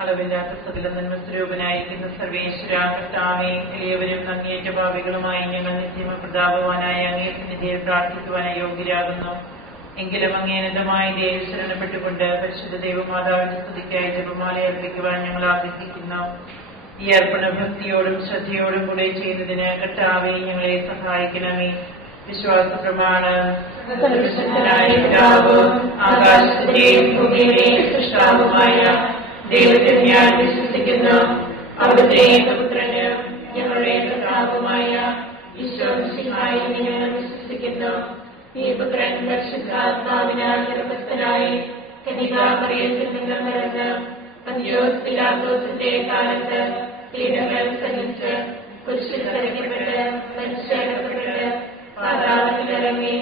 അളവില്ലാത്ത സകല നന്മസ്വരൂപനായിരിക്കുന്ന സർവേശ്വര കർത്താവേ, എളിയവരും അങ്ങേറ്റ ഭാവികളുമായി ഞങ്ങൾ നിത്യമ പ്രതാപവാനായ അങ്ങേ സന്നിധിയിൽ പ്രാർത്ഥിക്കുവാൻ യോഗ്യരാകുന്നു. എങ്കിലും അങ്ങേനതമായ ദേവി ശരണപ്പെട്ടുകൊണ്ട് പരിശുദ്ധ ദൈവമാതാവിന്റെ സ്തുതിക്കായി ജപമാല അർപ്പിക്കുവാൻ ഞങ്ങൾ ആഗ്രഹിക്കുന്നു. ഈ അർപ്പണ ഭക്തിയോടും ശ്രദ്ധയോടും കൂടെ ചെയ്യുന്നതിന് കർത്താവേ ഞങ്ങളെ സഹായിക്കണമേ. വിശ്വാസ പ്രമാണം. ആകാശത്തിന്റെയും ഭൂമിയുടെയും സൃഷ്ടാവുമായ ദൈവത്തിൽ ഞാൻ വിശ്വസിക്കുന്നു. അവിടുത്തെ ഏകപുത്രന് ഞങ്ങളുടെ കർത്താവുമായ ഈശോമിശിഹായിൽ ഞങ്ങൾ വിശ്വസിക്കുന്നു. ഈ പുത്രൻ പരിശുദ്ധാത്മാവിനാൽ ഗർഭസ്ഥനായി കന്യകാമറിയത്തിൽ നിന്ന് പിറന്ന് പന്തിയോസ് പിലാത്തോസിന്റെ കാലത്ത് പീഡകൾ സഹിച്ച് കുരിശിൽ തറയ്ക്കപ്പെട്ട് മരിച്ചടക്കപ്പെട്ട് പാതാളത്തിലിറങ്ങി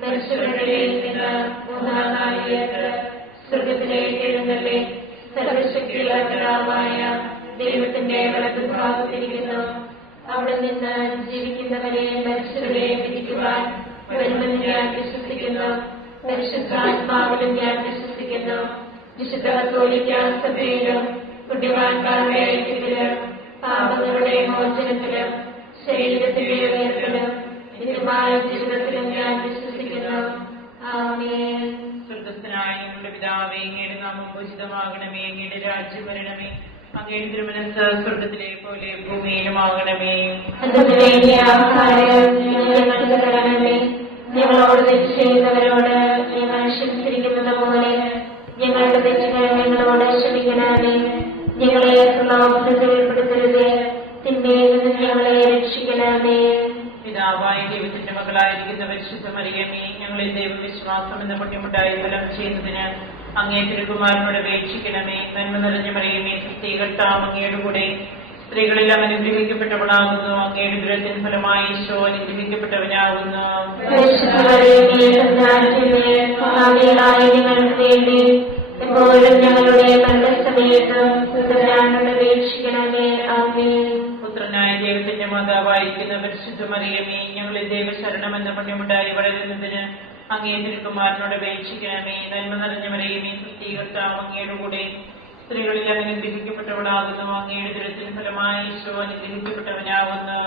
മരിച്ചവരുടെ നിന്ന് മൂന്നാം നാളിലേക്ക് സ്വർഗത്തിലേക്ക് എഴുന്നള്ളി സർവശക്തിയുള്ള പിതാവായ ദൈവത്തിന്റെ വലതുഭാഗത്തിരിക്കുന്നു. അവിടെ നിന്ന് ജീവിക്കുന്നവരെ മരിച്ചവരെ വിധിക്കുവാൻ വരുമെന്ന് ഞാൻ വിശ്വസിക്കുന്നു. പരിശുദ്ധാത്മാവിലും ഞാൻ വിശ്വസിക്കുന്നു. വിശുദ്ധ കത്തോലിക്കാ സഭയിലും പുണ്യവാന്മാരുടെ ഐക്യത്തിലും പാപങ്ങളുടെ മോചനത്തിലും ശരീരത്തിലെ ഉയർത്തലും നിത്യമായ ജീവിതത്തിലും ഞാൻ വിശ്വസിക്കുന്നു. ആമേൻ. സ്വർഗ്ഗസ്ഥനായ ഞങ്ങളുടെ പിതാവേ, അങ്ങയുടെ നാമം പൂജിതമാകണമേ. അങ്ങയുടെ രാജ്യം വരണമേ. അങ്ങയുടെ തിരുമനസ്സ് സ്വർഗ്ഗത്തിലെ പോലെ ഭൂമിയിലുമാകണമേ. ഞങ്ങൾക്ക് തരണമേ. ഞങ്ങളോട് തെറ്റ് ചെയ്യുന്നവരോട് ഞങ്ങൾ ക്ഷമിച്ചിരിക്കുന്നത് പോലെ ഞങ്ങളുടെ തെറ്റുകൾ ഞങ്ങളോട് ക്ഷമിക്കണമേ. ഞങ്ങളെ പ്രലോഭനത്തിൽ ഉൾപ്പെടുത്തരുതേ, തിന്മയിൽ നിന്ന് ഞങ്ങളെ രക്ഷിക്കണമേ. പിതാവായ ദൈവത്തിന്റെ മകളായിരിക്കുന്ന പരിശുദ്ധ മറിയമേ, ഞങ്ങളിൽ ദൈവവിശ്വാസം എന്ന പുണ്യമുണ്ടായി ഫലം ചെയ്യുന്നതിന് അങ്ങേ തിരുകുമാരനോട് അപേക്ഷിക്കണമേ. നന്മ നിറഞ്ഞ മറിയമേ, സ്ത്രീകർത്താവ് അങ്ങയുടെ കൂടെ സ്ത്രീകളെല്ലാം അനുഗ്രഹിക്കപ്പെട്ടവളാകുന്നു. അങ്ങയുടെ ദുരത്തിൻ ഫലമായി ഈശോ അനുഗ്രഹിക്കപ്പെട്ടവനാകുന്നു. പുത്രനായ ദൈവത്തിന്റെ മാതാവായിരിക്കുന്ന പരിശുദ്ധ മറിയമേ, ഞങ്ങളിൽ ദൈവശരണം എന്ന പുണ്യമുണ്ടായി വളരുന്നതിന് അങ്ങേ തിരുകുമാരനോട് അപേക്ഷിക്കണമേ. നന്മ നിറഞ്ഞ മറിയമേ, സ്ത്രീകർത്താവ് അങ്ങയുടെ കൂടെ സ്ത്രീകളിൽ അനുഗ്രഹിക്കപ്പെട്ടവളാകുന്നു. അങ്ങയുടെ ദുരത്തിന് ഫലമായി ഈശോ അനുഗ്രഹിക്കപ്പെട്ടവനാകുന്നു.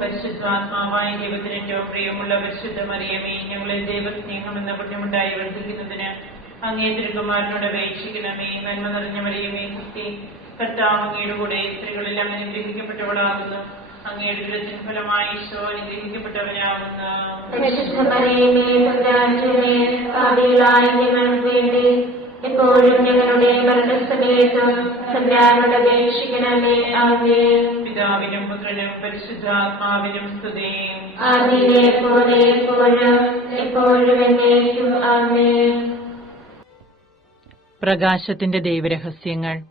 പരിശുദ്ധാത്മാവായ ദൈവത്തിന് ഏറ്റവും പ്രിയമുള്ള പരിശുദ്ധ മറിയമേ, ഞങ്ങളിൽ ദൈവസ്നേഹം എന്ന പുണ്യമുണ്ടായി വർദ്ധിക്കുന്നതിന് അങ്ങേ തിരുകുമാരനോട് അപേക്ഷിക്കണമേ. നന്മ നിറഞ്ഞ മറിയമേ, കുട്ടി കർത്താവ് അങ്ങയുടെ കൂടെ സ്ത്രീകളെല്ലാം അനുഗ്രഹിക്കപ്പെട്ടവളാകുന്നു. അങ്ങയുടെ ദുരത്തിന് ഫലമായി ഈശോ അനുഗ്രഹിക്കപ്പെട്ടവനാകുന്നു. എപ്പോഴും ഞങ്ങളുടെ മരണസമയത്തും തമ്പുരാനോട് അപേക്ഷിക്കണമേ. ആമേൻ. പിതാവിനും പുത്രനും പരിശുദ്ധാത്മാവിനും സ്തുതി. ആദിയിലെ പോലെ എപ്പോഴും എപ്പോഴും എന്നേക്കും. ആമേൻ. പ്രകാശത്തിന്റെ ദൈവരഹസ്യങ്ങൾ.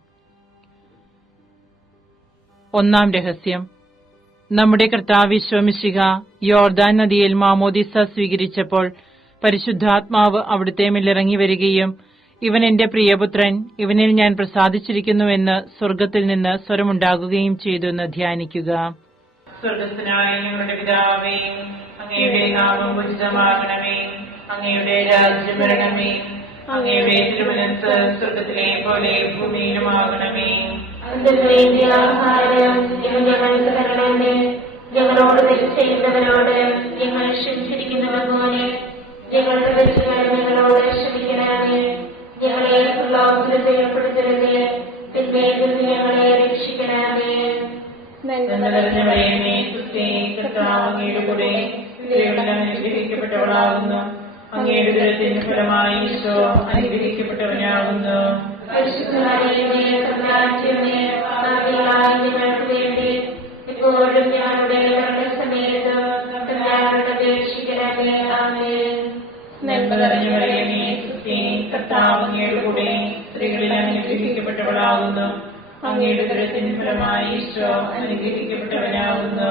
ഒന്നാം രഹസ്യം. നമ്മുടെ കർത്താവ് ഈശോ മിശിഹ യോർദാൻ നദിയിൽ മാമോദിസ സ്വീകരിച്ചപ്പോൾ പരിശുദ്ധാത്മാവ് അവിടുത്തെ മേലിറങ്ങി വരികയും ഇവൻ എന്റെ പ്രിയപുത്രൻ, ഇവനിൽ ഞാൻ പ്രസാദിച്ചിരിക്കുന്നുവെന്ന് സ്വർഗ്ഗത്തിൽ നിന്ന് സ്വരമുണ്ടാകുകയും ചെയ്തു എന്ന് ധ്യാനിക്കുക. സ്വർഗ്ഗസ്ഥനായ ഞങ്ങളുടെ പിതാവേ, അങ്ങയുടെ നാമം പൂജിതമാകണമേ. അങ്ങയുടെ രാജ്യം വരണമേ. അങ്ങയുടെ തിരുമനസ്സ് സ്വർഗ്ഗത്തിലെ പോലെ ഭൂമിയിലുമാകണമേ. ഞങ്ങൾക്ക് തരണമേ. ഞങ്ങളോട് തെറ്റ് ചെയ്യുന്നവരോട് ഞങ്ങൾ ക്ഷമിച്ചിരിക്കുന്നത് പോലെ ഞങ്ങളുടെ തെറ്റുകൾ ഞങ്ങളോട് ക്ഷമിക്കണമേ. ഞങ്ങളെ പ്രലോഭനത്തിൽ ഉൾപ്പെടുത്തരുതേ, തിന്മയിൽ നിന്ന് ഞങ്ങളെ രക്ഷിക്കണമേ. അങ്ങയുടെ കൂടെ സ്ത്രീകളെല്ലാം അനുഗ്രഹിക്കപ്പെട്ടവളാകുന്നു. അങ്ങയുടെ ദുരത്തിന് ഫലമായി ഈശോ അനുഗ്രഹിക്കപ്പെട്ടവനാകുന്നു. ഞങ്ങൾക്ക് വേണ്ടി എപ്പോഴും ഞങ്ങളുടെ മരണസമയത്ത് തമ്പുരാനോട് അപേക്ഷിക്കണമേ. ആമേൻ. കർത്താവ് അങ്ങയുടെ കൂടെ സ്ത്രീകളെല്ലാം അനുഗ്രഹിക്കപ്പെട്ടവളാകുന്നു. അങ്ങയുടെ ദുരത്തിന് ഫലമായി ഈശോ അനുഗ്രഹിക്കപ്പെട്ടവനാകുന്നു.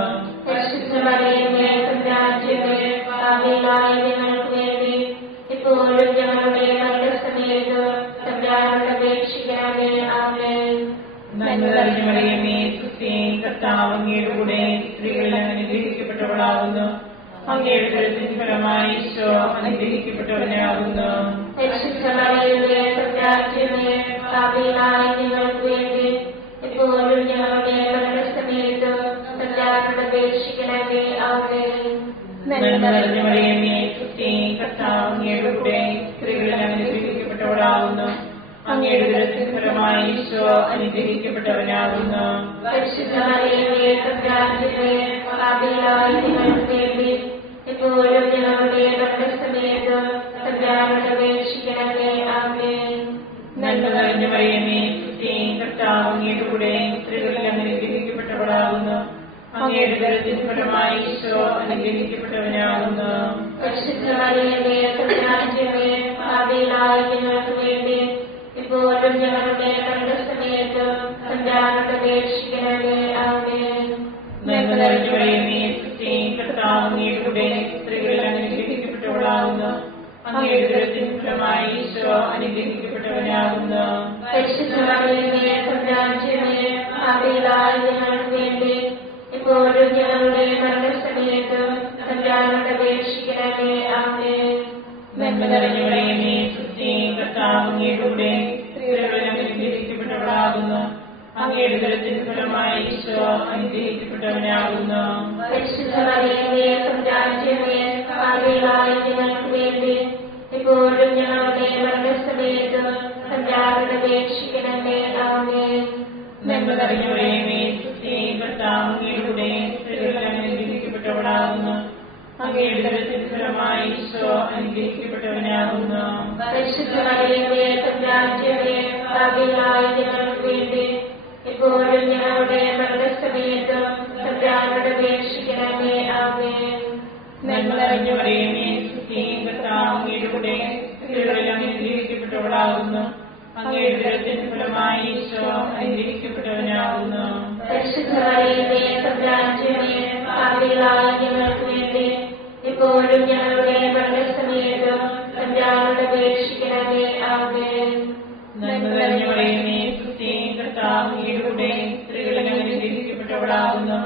ഞങ്ങൾക്ക് വേണ്ടി എപ്പോഴും ഞങ്ങളുടെ മരണസമയത്ത് തമ്പുരാനോട് അപേക്ഷിക്കണമേ. ആമേൻ. കർത്താവ് അങ്ങയുടെ കൂടെ സ്ത്രീകളെല്ലാം അനുഗ്രഹിക്കപ്പെട്ടവളാകുന്നു. അങ്ങയുടെ ഉദരത്തിൻ ഫലമായി ഈശോ അനുഗ്രഹിക്കപ്പെട്ടവനാകുന്നു. പരിശുദ്ധ മറിയമേ തമ്പുരാന്റമ്മേ പാപികളായ ഞങ്ങൾക്ക് വേണ്ടി ഇപ്പോഴും ഞങ്ങളുടെ മരണസമയത്തും തമ്പുരാനോട് അപേക്ഷിക്കണമേ. ആമേൻ. നന്മ നിറഞ്ഞ മറിയമേ സുസ്തി, കർത്താവ് അങ്ങയുടെ കൂടെ സ്ത്രീകളിൽ അനുഗ്രഹിക്കപ്പെട്ടവളാകുന്നു. അങ്ങയുടെ ഉദരത്തിൻ ഫലമായി ഈശോ അനുഗ്രഹിക്കപ്പെട്ടവനാകുന്നു. പരിശുദ്ധ മറിയമേ തമ്പുരാന്റമ്മേ പാപികളായ ഞങ്ങൾക്ക് വേണ്ടി ഇപ്പോഴും ഞങ്ങളുടെ മരണസമയത്തും തമ്പുരാനോട് അപേക്ഷിക്കണമേ. ആമേൻ. നന്മ നിറഞ്ഞ മറിയമേ സുസ്തി, കർത്താവ് അങ്ങയുടെ കൂടെ സ്ത്രീകളിൽ അനുഗ്രഹിക്കപ്പെട്ടവളാകുന്നു. അങ്ങയുടെ ഉദരത്തിൻ ഫലമായി ഈശോ അനുഗ്രഹിക്കപ്പെട്ടവനാകുന്നു. പരിശുദ്ധ മറിയമേ തമ്പുരാന്റമ്മേ പാപികളായ ഞങ്ങൾക്ക് വേണ്ടി ഇപ്പോഴും ഞങ്ങളുടെ മരണസമയത്തും തമ്പുരാനോട് അപേക്ഷിക്കണമേ. ആമേൻ. നന്മ നിറഞ്ഞ മറിയമേ സുസ്തി, കർത്താവ് അങ്ങയുടെ കൂടെ സ്ത്രീകളിൽ അനുഗ്രഹിക്കപ്പെട്ടവളാകുന്നു. അങ്ങയുടെ ഉദരത്തിൻ ഫലമായി ഈശോ അനുഗ്രഹിക്കപ്പെട്ടവനാകുന്നു. പരിശുദ്ധ മറിയമേ തമ്പുരാന്റമ്മേ പാപികളായ ഞങ്ങൾക്ക് വേണ്ടി ഇപ്പോഴും ഞങ്ങളുടെ മരണസമയത്തും തമ്പുരാനോട് അപേക്ഷിക്കണമേ. ആമേൻ. നന്മ നിറഞ്ഞ മറിയമേ സുസ്തി, കർത്താവ് അങ്ങയുടെ കൂടെ സ്ത്രീകളിൽ അനുഗ്രഹിക്കപ്പെട്ടവളാകുന്നു. അങ്ങയുടെ ഉദരത്തിൻ ഫലമായി ഈശോ അനുഗ്രഹിക്കപ്പെട്ടവനാകുന്നു. പരിശുദ്ധ മറിയമേ തമ്പുരാന്റമ്മേ പാപികളായ ഞങ്ങൾക്ക് വേണ്ടി ഇപ്പോഴും ഞങ്ങളുടെ മരണസമയത്തും തമ്പുരാനോട് അപേക്ഷിക്കണമേ. ആമേൻ. നന്മ നിറഞ്ഞ മറിയമേ സുസ്തി, കർത്താവ് അങ്ങയുടെ കൂടെ സ്ത്രീകളിൽ അനുഗ്രഹിക്കപ്പെട്ടവളാകുന്നു. അങ്ങയുടെ ഉദരത്തിൻ ഫലമായി ഈശോ അനുഗ്രഹിക്കപ്പെട്ടവനാകുന്നു. പരിശുദ്ധ മറിയമേ തമ്പുരാന്റമ്മേ പാപികളായ ഞങ്ങൾക്ക് വേണ്ടി ഇപ്പോഴും ഞങ്ങളുടെ മരണസമയത്തും തമ്പുരാനോട് അപേക്ഷിക്കണമേ. ആമേൻ. നന്മ നിറഞ്ഞ മറിയമേ സുസ്തി, കർത്താവ് അങ്ങയുടെ കൂടെ സ്ത്രീകളിൽ അനുഗ്രഹിക്കപ്പെട്ടവളാകുന്നു. അങ്ങയുടെ ഉദരത്തിൻ ഫലമായി ഈശോ അനുഗ്രഹിക്കപ്പെട്ടവനാകുന്നു. പരിശുദ്ധ മറിയമേ തമ്പുരാന്റമ്മേ പാപികളായ ഞങ്ങൾക്ക് വേണ്ടി ഇപ്പോഴും ഞങ്ങളുടെ മരണസമയത്തും തമ്പുരാനോട് അപേക്ഷിക്കണമേ. ആമേൻ. നന്മ നിറഞ്ഞ മറിയമേ സുസ്തി, കർത്താവ് അങ്ങയുടെ കൂടെ സ്ത്രീകളിൽ അനുഗ്രഹിക്കപ്പെട്ടവളാകുന്നു.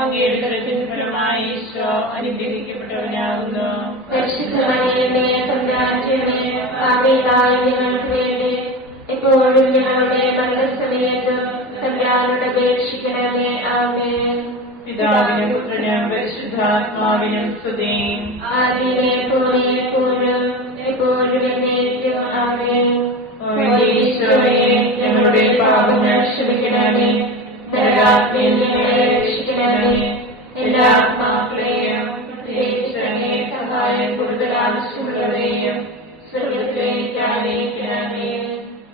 അങ്ങയുടെ ഉദരത്തിൻ ഫലമായി ഈശോ അനുഗ്രഹിക്കപ്പെട്ടവനാകുന്നു. പരിശുദ്ധ മറിയമേ തമ്പുരാന്റമ്മേ പാപികളായ ഞങ്ങൾക്ക് വേണ്ടി ഇപ്പോഴും ഞങ്ങളുടെ മരണസമയത്തും തമ്പുരാനോട് അപേക്ഷിക്കണമേ. ആമേൻ. പിതാവിനും പുത്രനും പരിശുദ്ധാത്മാവിനും സ്തുതി. ആദിയിലെ പോലെ എപ്പോഴും എപ്പോഴും എന്നേക്കും. ആമേൻ. ഈശോയെ ഞങ്ങളുടെ പാപങ്ങൾ ക്ഷമിക്കണമേ. നരകാഗ്നിയിൽ ഞങ്ങളെ രക്ഷിക്കണമേ. എല്ലാ ആത്മാക്കളെയും പ്രത്യേകിച്ച് അങ്ങേ സഹായം കൂടുതൽ ആവശ്യമുള്ളവരെയും സ്വർഗ്ഗത്തിലേക്ക് ആനയിക്കണമേ.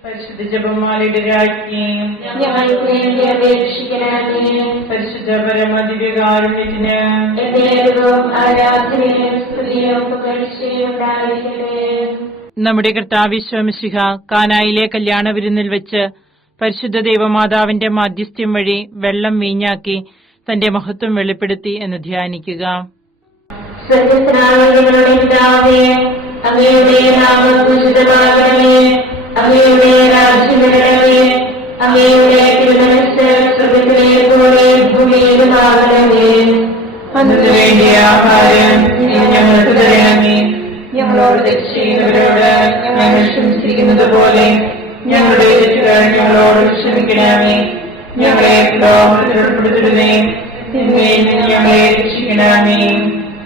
പരിശുദ്ധ ജപമാലയുടെ രാജ്ഞിയും ഞങ്ങൾക്ക് വേണ്ടി അപേക്ഷിക്കണമേ. പരിശുദ്ധ പരമദിവ്യകാരുണ്യത്തിന് എന്നേരവും ആരാധനയും സ്തുതിയും പുകഴ്ചയും ഉണ്ടായിരിക്കട്ടെ. നമ്മുടെ കർത്താവ് ഈശോ മിശിഹ കാനായിലെ കല്യാണ വിരുന്നിൽ വെച്ച് പരിശുദ്ധ ദൈവമാതാവിന്റെ മാധ്യസ്ഥ്യം വഴി വെള്ളം വീഞ്ഞാക്കി തന്റെ മഹത്വം വെളിപ്പെടുത്തി എന്ന് ധ്യാനിക്കുക. സ്വർഗ്ഗസ്ഥനായ പിതാവേ, അങ്ങയുടെ നാമം പൂജിതമാകണമേ. അങ്ങയുടെ രാജ്യം വരണമേ. അങ്ങയുടെ തിരുമനസ്സ് സ്വർഗ്ഗത്തിലെ പോലെ ഭൂമിയിലുമാകണമേ. അന്നു വേണ്ടിയ ആഹാരം ഞങ്ങൾക്ക് തരണമേ. ഞങ്ങളോട് തെറ്റ് ചെയ്യുന്നവരോട് ഞങ്ങൾ ക്ഷമിച്ചിരിക്കുന്നത് പോലെ ഞങ്ങളുടെ തെറ്റുകൾ ഞങ്ങളോട് ക്ഷമിക്കണമേ. ഞങ്ങളെ പ്രലോഭനത്തിൽ ഉൾപ്പെടുത്തരുതേ, തിന്മയിൽ നിന്ന് ഞങ്ങളെ രക്ഷിക്കണമേ.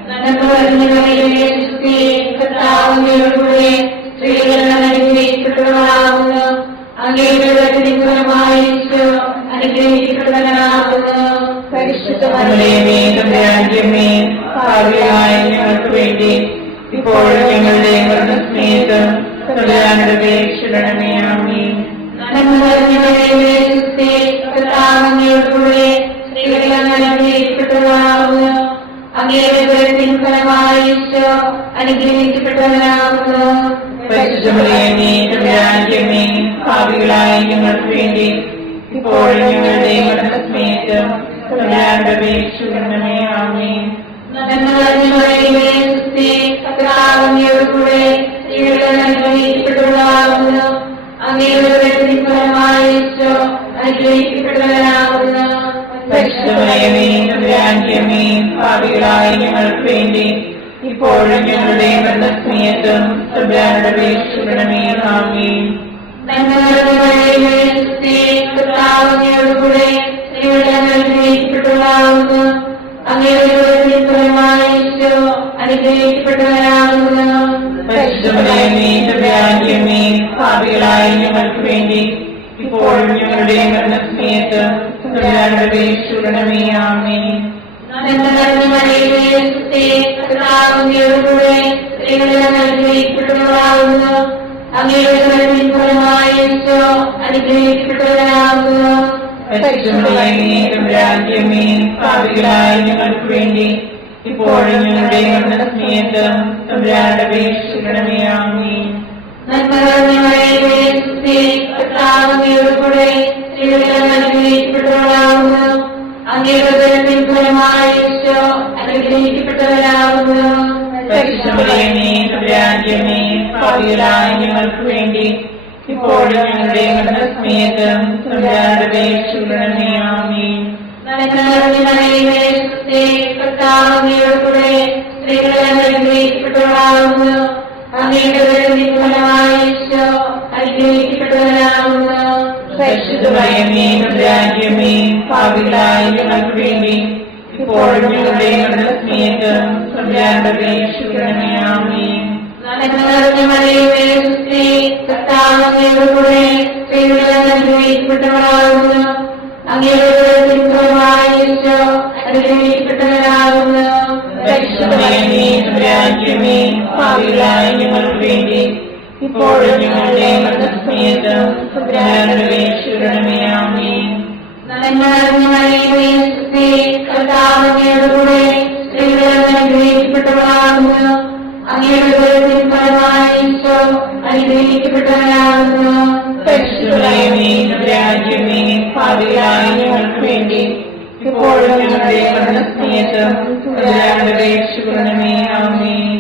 നന്മ നിറഞ്ഞ മറിയമേ സുസ്തി, കർത്താവ് അങ്ങയുടെ കൂടെ സ്ത്രീകൾ അനുഗ്രഹിക്കപ്പെട്ടവളാകുന്നു. അങ്ങയുടെ ഉദരത്തിൻ ഫലമായി ഈശോ അനുഗ്രഹിക്കപ്പെട്ടവനാകുന്നു. പരിശുദ്ധ മറിയമേ തമ്പുരാന്റമ്മേ, പാപികളായ ഞങ്ങൾക്ക് വേണ്ടി ഇപ്പോഴും ഞങ്ങളുടെ മരണസമയത്ത് തമ്പുരാനോട് അപേക്ഷിക്കണമേ. ആമേൻ. നന്മ നിറഞ്ഞ മറിയമേ സുസ്തി, കർത്താവ് അങ്ങയുടെ കൂടെ സ്ത്രീകൾ അനുഗ്രഹിക്കപ്പെട്ടവളാകുന്നു. അങ്ങയുടെ ഉദരത്തിൻ ഫലമായി ഈശോ അനുഗ്രഹിക്കപ്പെട്ടവനാകുന്നു. പരിശുദ്ധ മറിയമേ തമ്പുരാന്റമ്മേ, പാപികളായ ഞങ്ങൾക്ക് വേണ്ടി ഇപ്പോഴും ഞങ്ങളുടെ മരണസമയത്ത് തമ്പുരാനോട് അപേക്ഷിക്കണമേ. ആമേൻ. നന്മ നിറഞ്ഞ മറിയമേ സുസ്തി, കർത്താവ് അങ്ങയുടെ കൂടെ സ്ത്രീകൾ അനുഗ്രഹിക്കപ്പെട്ടവളാകുന്നു. അങ്ങയുടെ ഉദരത്തിൻ ഫലമായി ഈശോ അനുഗ്രഹിക്കപ്പെട്ടവനാകുന്നു. പരിശുദ്ധ മറിയമേ തമ്പുരാന്റമ്മേ, പാപികളായ ഞങ്ങൾക്ക് വേണ്ടി ഇപ്പോഴും ഞങ്ങളുടെ മരണസമയത്തും തമ്പുരാനോട് അപേക്ഷിക്കണമേ. ആമേൻ. പാപികളായ ഞങ്ങൾക്ക് വേണ്ടി ഇപ്പോഴും ഞങ്ങളുടെ മരണസമയത്ത് തമ്പുരാനോട് അപേക്ഷിക്കണമേ. ആമേൻ. പാപികളായ ഞങ്ങൾക്ക് വേണ്ടി ഇപ്പോഴും ഞങ്ങളുടെ മരണസമയത്ത് തമ്പുരാനോട് അപേക്ഷിക്കണമേ. ആമേൻ. പാപികളായ ഞങ്ങൾക്ക് വേണ്ടി ഇപ്പോഴും ഞങ്ങളുടെ മരണസമയത്ത് തമ്പുരാനോട് അപേക്ഷിക്കണമേ. ആമേൻ. പാപികളായ ഞങ്ങൾക്ക് വേണ്ടി ഇപ്പോഴും ഞങ്ങളുടെ മരണസമയത്ത് തമ്പുരാനോട് അപേക്ഷിക്കണമേ. ആമേൻ. പാപികളായ ഞങ്ങൾക്ക് വേണ്ടി ഇപ്പോഴും ഞങ്ങളുടെ മരണസമയത്ത് തമ്പുരാനോട് അപേക്ഷിക്കണമേ. ആമേൻ. പാപികളായ ഞങ്ങൾക്ക് വേണ്ടി ഇപ്പോഴും ഞങ്ങളുടെ മരണസമയത്ത് തമ്പുരാനോട് അപേക്ഷിക്കണമേ. ആമേൻ.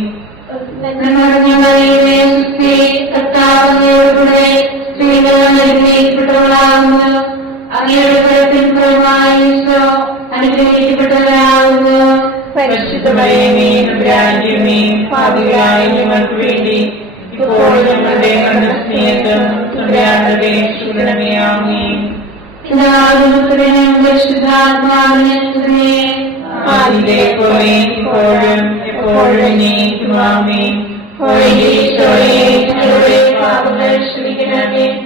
പാപികളായ ഞങ്ങൾക്ക് വേണ്ടി ഇപ്പോഴും ഞങ്ങളുടെ മരണസമയത്ത് തമ്പുരാനോട് അപേക്ഷിക്കണമേ. ആമേൻ. ആദിയിലെ പോലെ ഇപ്പോഴും എപ്പോഴും എന്നേക്കും. ആമേൻ. ഞങ്ങളുടെ പാപങ്ങൾ ക്ഷമിക്കണമേ.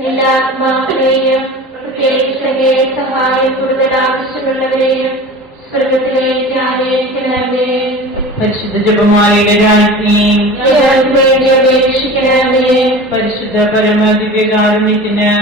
എല്ലാ ആത്മാക്കളെയും പ്രത്യേകിച്ച് സഹായം കൂടുതൽ ആവശ്യമുള്ളവരെയും സ്വർഗത്തിലേക്ക് ആനയിക്കണമേ. പരിശുദ്ധ ജപമാലയുടെ രാജ്ഞി വേണ്ടി അപേക്ഷിക്കണമേ. പരിശുദ്ധ പരമദിവ്യകാരുണ്യത്തിന്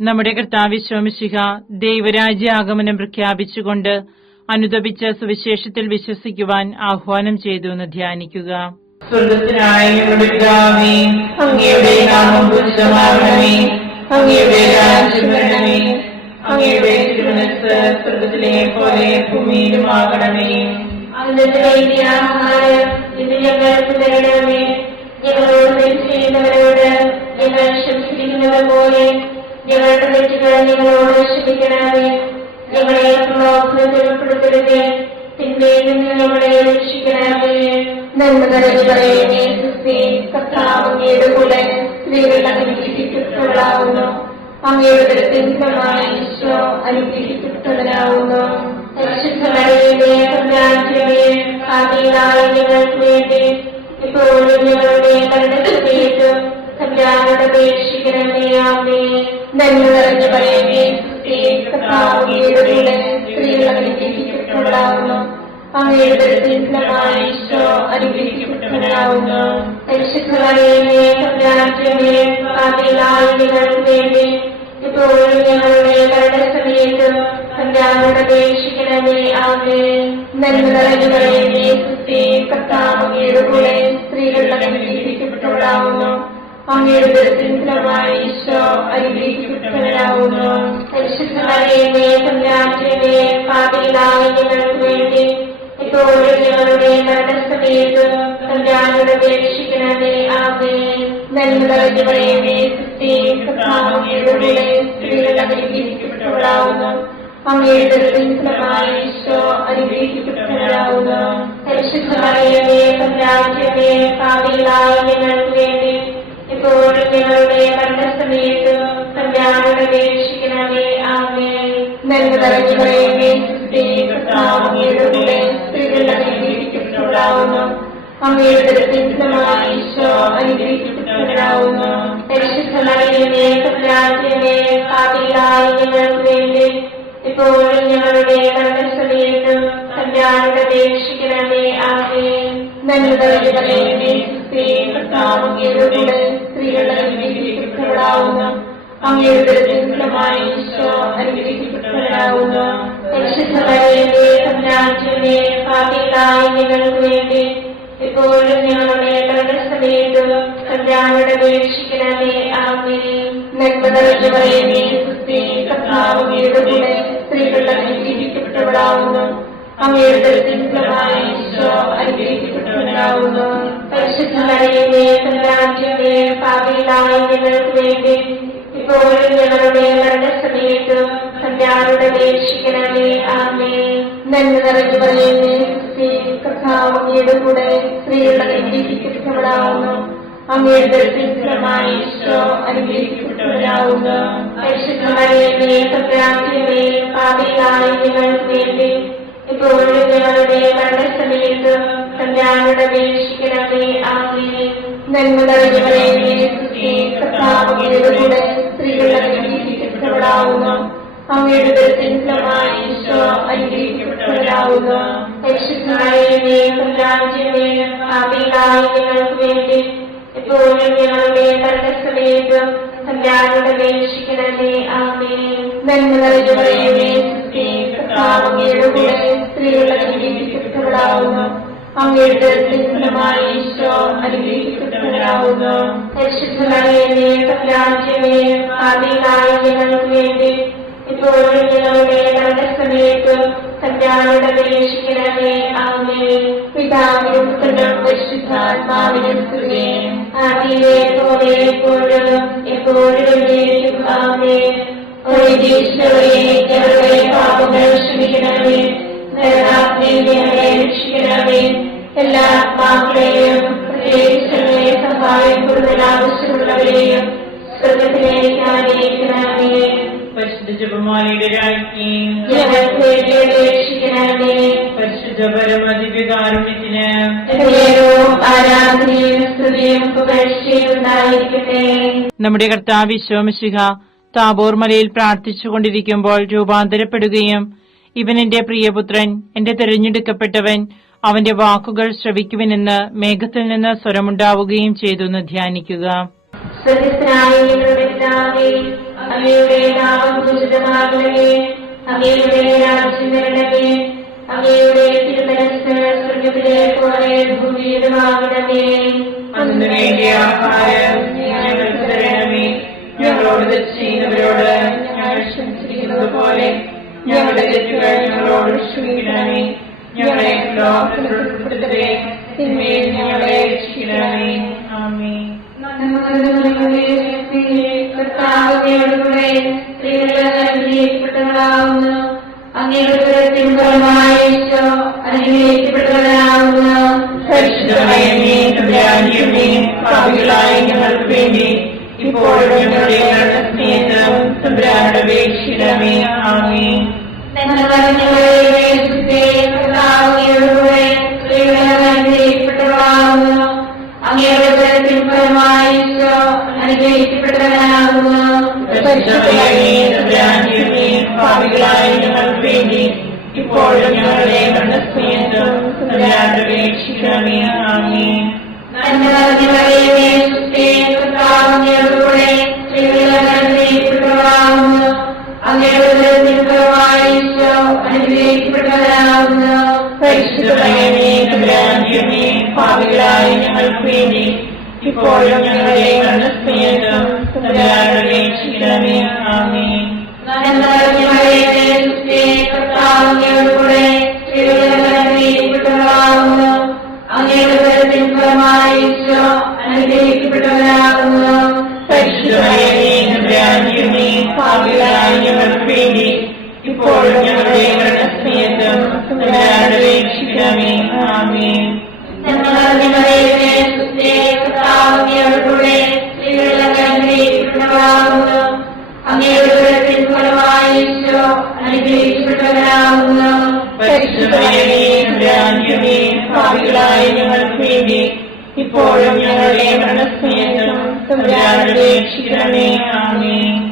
നമ്മുടെ കർത്താവ് ശോമിശിഹ ദൈവരാജ്യ ആഗമനം പ്രഖ്യാപിച്ചുകൊണ്ട് അനുദപിച്ച സുവിശേഷത്തിൽ വിശ്വസിക്കുവാൻ ആഹ്വാനം ചെയ്തു എന്ന് ധ്യാനിക്കുക. സ്വർഗത്തിനായ ഞങ്ങളുടെ പിതാവേ, അങ്ങയുടെ നാമം പൂജിതമാകണമേ. അങ്ങയുടെ രാജ്യം വരണമേ. അങ്ങയുടെ തിരുമനസ്സ് സ്വർഗത്തിലെ പോലെ ഭൂമിയിലുമാകണമേ. ആഹാരം ഇത് ഞങ്ങൾക്ക് തരണമേ. ഞങ്ങളോട് തെറ്റ് ചെയ്യുന്നവരോട് ഞങ്ങൾ ക്ഷമിച്ചിരിക്കുന്നത് പോലെ ഞങ്ങളുടെ തെറ്റുകൾ ഞങ്ങളോട് ക്ഷമിക്കണമേ. ഞങ്ങളെ പ്രലോഭനത്തിൽ ഉൾപ്പെടുത്തരുത്, തിന്മയിൽ നിന്ന് ഞങ്ങളെ രക്ഷിക്കണമേ. നന്മ നിറഞ്ഞു പറയുന്നേ ക്രിസ്തേ, കർത്താവ് അങ്ങയുടെ കൂടെ സ്ത്രീകൾ അനുഗ്രഹിക്കപ്പെട്ടവളാവുന്നു. അങ്ങയുടെ ദൃത്തിൻ ഫലമായി ഈശോ അനുഗ്രഹിക്കപ്പെട്ടവനാവുന്നു. പരിശുദ്ധ മറിയമേ, തമ്പുരാന്റമ്മേ, പാപികളായ ഞങ്ങൾക്ക് വേണ്ടി ഇപ്പോഴും ഞങ്ങളുടെ മരണസമയത്തും തമ്പുരാനോട് അപേക്ഷിക്കണമേ. ആമേൻ. നന്മ നിറഞ്ഞു പറയുന്നേ ക്രിസ്തേ, കർത്താവ് അങ്ങയുടെ കൂടെ സ്ത്രീകൾ അനുഗ്രഹിക്കപ്പെട്ടവളാവുന്നു. അങ്ങയുടെ ദൃത്തിൻ ഫലമായി ഈശോ അനുഗ്രഹിക്കപ്പെട്ടവനാവുന്നു. പരിശുദ്ധ മറിയമേ, തമ്പുരാന്റമ്മേ, പാപികളായ ഞങ്ങൾക്ക് വേണ്ടി ഇപ്പോഴും ഞങ്ങളുടെ മരണസമയത്തും തമ്പുരാനോട് അപേക്ഷിക്കണമേ. ആമേൻ. നന്മ നിറഞ്ഞു പറയുന്നേ ക്രിസ്തേ, കർത്താവ് അങ്ങയുടെ കൂടെ സ്ത്രീകൾ അനുഗ്രഹിക്കപ്പെട്ടവളാവുന്നു. അങ്ങയുടെ ദൃത്തിൻ ഫലമായി ഈശോ അനുഗ്രഹിക്കപ്പെട്ടവനാവുന്നു. പരിശുദ്ധ മറിയമേ, തമ്പുരാന്റമ്മേ, പാപികളായ ഞങ്ങൾക്ക് വേണ്ടി ഇപ്പോഴും ഞങ്ങളുടെ മരണസമയത്തും തമ്പുരാനോട് അപേക്ഷിക്കണമേ. ആമേൻ. നന്മ നിറഞ്ഞു പറയുന്നേ ക്രിസ്തേ, കർത്താവ് അങ്ങയുടെ കൂടെ സ്ത്രീകൾ അനുഗ്രഹിക്കപ്പെട്ടവളാകുന്നു. അങ്ങയുടെ ഫലമായ ഈശോ അനുഗ്രഹിക്കപ്പെട്ടവരാകുന്നു. പരിശുദ്ധ മറിയമേ തമ്പുരാന്റമ്മേ, പാപികളായ ഞങ്ങൾക്ക് വേണ്ടി ഇപ്പോഴും ഞങ്ങളുടെ മരണസമയത്ത് തമ്പുരാനോട് അപേക്ഷിക്കണമേ. ആമേൻ. നന്മ നിറഞ്ഞ മറിയമേ, കർത്താവ് അങ്ങയുടെ കൂടെ സ്ത്രീകൾ അനുഗ്രഹിക്കപ്പെട്ടവളാകുന്നു. അങ്ങയുടെ ഫലമായ ഈശോ അനുഗ്രഹിക്കപ്പെട്ടവരാകുന്നു. പരിശുദ്ധ മറിയമേ തമ്പുരാന്റമ്മേ, പാപികളായ ഞങ്ങൾക്ക് വേണ്ടി ഇപ്പോഴും ഞങ്ങളുടെ മരണസമയത്ത് തമ്പുരാനോട് അപേക്ഷിക്കണമേ. ആമേൻ. നന്മ നിറഞ്ഞ മറിയമേ, കർത്താവ് അങ്ങയുടെ കൂടെ സ്ത്രീകൾ അനുഗ്രഹിക്കപ്പെട്ടവളാകുന്നു. അങ്ങയുടെ ഫലമായ ഈശോ അനുഗ്രഹിക്കപ്പെട്ടവരാകുന്നു. പരിശുദ്ധ മറിയമേ തമ്പുരാന്റമ്മേ, പാപികളായ ഞങ്ങൾക്ക് വേണ്ടി ഇപ്പോഴും ഞങ്ങളുടെ മരണസമയത്ത് തമ്പുരാനോട് അപേക്ഷിക്കണമേ. ആമേൻ. നന്മ നിറഞ്ഞ മറിയമേ, കർത്താവ് അങ്ങയുടെ കൂടെ സ്ത്രീകൾ അനുഗ്രഹിക്കപ്പെട്ടവളാകുന്നു. അങ്ങയുടെ ഫലമായ ഈശോ അനുഗ്രഹിക്കപ്പെട്ടവരാകുന്നു. പരിശുദ്ധ മറിയമേ തമ്പുരാന്റമ്മേ, പാപികളായ ഞങ്ങൾക്ക് വേണ്ടി ഇപ്പോഴും ഞങ്ങളുടെ മരണസമയത്ത് തമ്പുരാനോട് അപേക്ഷിക്കണമേ. ആമേൻ. നന്മ നിറഞ്ഞ മറിയമേ, കർത്താവ് അങ്ങയുടെ കൂടെ സ്ത്രീകൾ അനുഗ്രഹിക്കപ്പെട്ടവളാകുന്നു. അങ്ങയുടെ ഫലമായ ഈശോ അനുഗ്രഹിക്കപ്പെട്ടവരാകുന്നു. പരിശുദ്ധ മറിയമേ തമ്പുരാന്റമ്മേ, പാപികളായ ഞങ്ങൾക്ക് വേണ്ടി ഇപ്പോഴും ഞങ്ങളുടെ മരണസമയത്ത് തമ്പുരാനോട് അപേക്ഷിക്കണമേ. ആമേൻ. നന്മ നിറഞ്ഞ മറിയമേ, കർത്താവ് അങ്ങയുടെ കൂടെ സ്ത്രീകൾ അനുഗ്രഹിക്കപ്പെട്ടവളാകുന്നു. അങ്ങയുടെ ഫലമായ ഈശോ അനുഗ്രഹിക്കപ്പെട്ടവരാകുന്നു. പരിശുദ്ധ മറിയമേ തമ്പുരാന്റമ്മേ, പാപികളായ ഞങ്ങൾക്ക് വേണ്ടി ഇപ്പോഴും ഞങ്ങളുടെ മരണസമയത്ത് തമ്പുരാനോട് അപേക്ഷിക്കണമേ. ആമേൻ. നന്മ നിറഞ്ഞ മറിയമേ, കർത്താവ് അങ്ങയുടെ കൂടെ സ്ത്രീകൾ അനുഗ്രഹിക്കപ്പെട്ടവളാകുന്നു. അങ്ങയുടെ ഫലമായ ഈശോ അനുഗ്രഹിക്കപ്പെട്ടവരാകുന്നു. പരിശുദ്ധ മറിയമേ തമ്പുരാന്റമ്മേ, പാപികളായ ഞങ്ങൾക്ക് വേണ്ടി ഇപ്പോഴും ഞങ്ങളുടെ മരണസമയത്ത് തമ്പുരാനോട് അപേക്ഷിക്കണമേ. ആമേൻ. പിതാവിനും പുത്രനും പരിശുദ്ധാത്മാവിനും സ്തുതി. ആദിയിലെ പോലെ എപ്പോഴും എപ്പോഴും എന്നേക്കും. ആമേൻ. ഈശോയെ ഞങ്ങളുടെ പാപങ്ങൾ ക്ഷമിക്കണമേ. നരകാഗ്നിയിൽ ഞങ്ങളെ രക്ഷിക്കണമേ. എല്ലാ ആത്മാക്കളെയും പ്രത്യേകിച്ച് സഹായം കൂടുതൽ ആവശ്യമുള്ളവരെയും സ്വർഗ്ഗത്തിലേക്ക് ആനയിക്കണമേ. പരിശുദ്ധ ജപമാലയുടെ രാജ്ഞി ഞങ്ങൾക്ക് വേണ്ടി അപേക്ഷിക്കണമേ. പരിശുദ്ധ പരമദിവ്യകാരുണ്യത്തിന് ആരാധനയും സ്തുതിയും പുകഴ്ചയും ഉണ്ടായിരിക്കട്ടെ. നമ്മുടെ കർത്താവ് ഈശോ മിശിഹ താബോർ മലയിൽ പ്രാർത്ഥിച്ചുകൊണ്ടിരിക്കുമ്പോൾ രൂപാന്തരപ്പെടുകയും ഇവൻ എന്റെ പ്രിയപുത്രൻ, എന്റെ തെരഞ്ഞെടുക്കപ്പെട്ടവൻ, അവന്റെ വാക്കുകൾ ശ്രവിക്കുവനെന്ന് മേഘത്തിൽ നിന്ന് സ്വരമുണ്ടാവുകയും ചെയ്തു എന്ന് ധ്യാനിക്കുക. അങ്ങയുടെ നാമം പൂജിതമാകണമേ. അങ്ങയുടെ രാജ്യം വരണമേ. അങ്ങയുടെ തിരുമനസ്സ് സ്വർഗ്ഗത്തിലെ പോലെ ഭൂമിയിലുമാകണമേ. അന്ന് വേണ്ടിയ ആഹാരം ഞങ്ങൾക്ക് തരണമേ. ഞങ്ങളോട് തെറ്റ് ചെയ്യുന്നവരോട് ഞങ്ങൾ ക്ഷമിച്ചിരിക്കുന്നത് പോലെ ഞങ്ങളുടെ തെറ്റുകൾ ഞങ്ങളോട് ക്ഷമിക്കണമേ. ഞങ്ങളെ ഉൾപ്പെടുത്തേ, തിന്മയിൽ ഞങ്ങളെ രക്ഷിക്കണമേ. ആമേൻ. കർത്താവിനോടുകൂടെ സ്ത്രീകൾ അനുഗ്രഹിക്കപ്പെട്ടവളാകുന്നു. അങ്ങയുടെ ഫലമായ ഈശോ അനുഗ്രഹിക്കപ്പെട്ടവരാകുന്നു. പരിശുദ്ധ മറിയമേ തമ്പുരാന്റമ്മേ, പാപികളായ ഞങ്ങൾക്ക് വേണ്ടി ഇപ്പോഴും ഞങ്ങളുടെ മരണസമയത്ത് തമ്പുരാനോട് അപേക്ഷിക്കണമേ. ആമേൻ. കർത്താവിനോടുകൂടെ സ്ത്രീകൾ അനുഗ്രഹിക്കപ്പെട്ടവളാകുന്നു. അങ്ങയുടെ ഫലമായ ഈശോ അനുഗ്രഹിക്കപ്പെട്ടവരാകുന്നു. പാപികളായ ഞങ്ങൾക്ക് വേണ്ടി ഇപ്പോഴും ഞങ്ങളുടെ മരണസമയത്ത് തമ്പുരാനോട് അപേക്ഷിക്കണമേ. ആമേൻ. കർത്താവിനോടുകൂടെ സ്ത്രീകൾ അനുഗ്രഹിക്കപ്പെട്ടവളാകുന്നു. അങ്ങയുടെ ഫലമായ ഈശോ അനുഗ്രഹിക്കപ്പെട്ടവരാകുന്നു. പാപികളായ ഞങ്ങൾക്ക് വേണ്ടി ഇപ്പോഴും ഞങ്ങളുടെ മരണസമയത്ത് തമ്പുരാനോട് അപേക്ഷിക്കണമേ. ആമേൻ. കർത്താവിനോടുകൂടെ സ്ത്രീകൾ അനുഗ്രഹിക്കപ്പെട്ടവളാകുന്നു. അങ്ങയുടെ ഫലമായ ഈശോ ഭാവികളായി ഞങ്ങൾക്ക് വേണ്ടി ഇപ്പോഴും ഞങ്ങളുടെ മരണസമയത്തും തമ്പുരാനോട് അപേക്ഷിക്കണമേ. ആമേൻ. ഭാവികളായ ഞങ്ങൾക്ക് വേണ്ടി ഇപ്പോഴും ഞങ്ങളുടെ മരണസമയത്തും തമ്പുരാനോട് അപേക്ഷിക്കണമേ. ആമേൻ.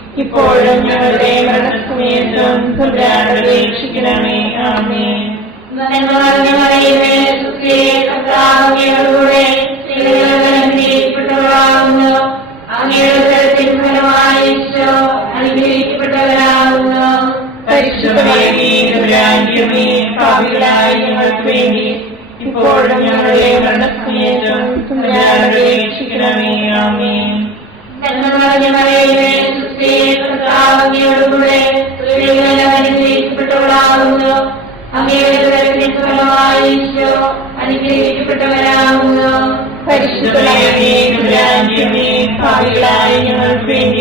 ഭാവികളായ ഞങ്ങൾക്ക് വേണ്ടി ഇപ്പോഴും ഞങ്ങളുടെ മരണസമയത്തും തമ്പുരാനോട് അപേക്ഷിക്കണമേ. ആമേൻ. ഭാവികളായ ഞങ്ങൾക്ക് വേണ്ടി ഇപ്പോഴും ഞങ്ങളുടെ മരണസമയത്തും തമ്പുരാനോട് അപേക്ഷിക്കണമേ. ആമേൻ. ഭാവികളായ ഞങ്ങൾക്ക് വേണ്ടി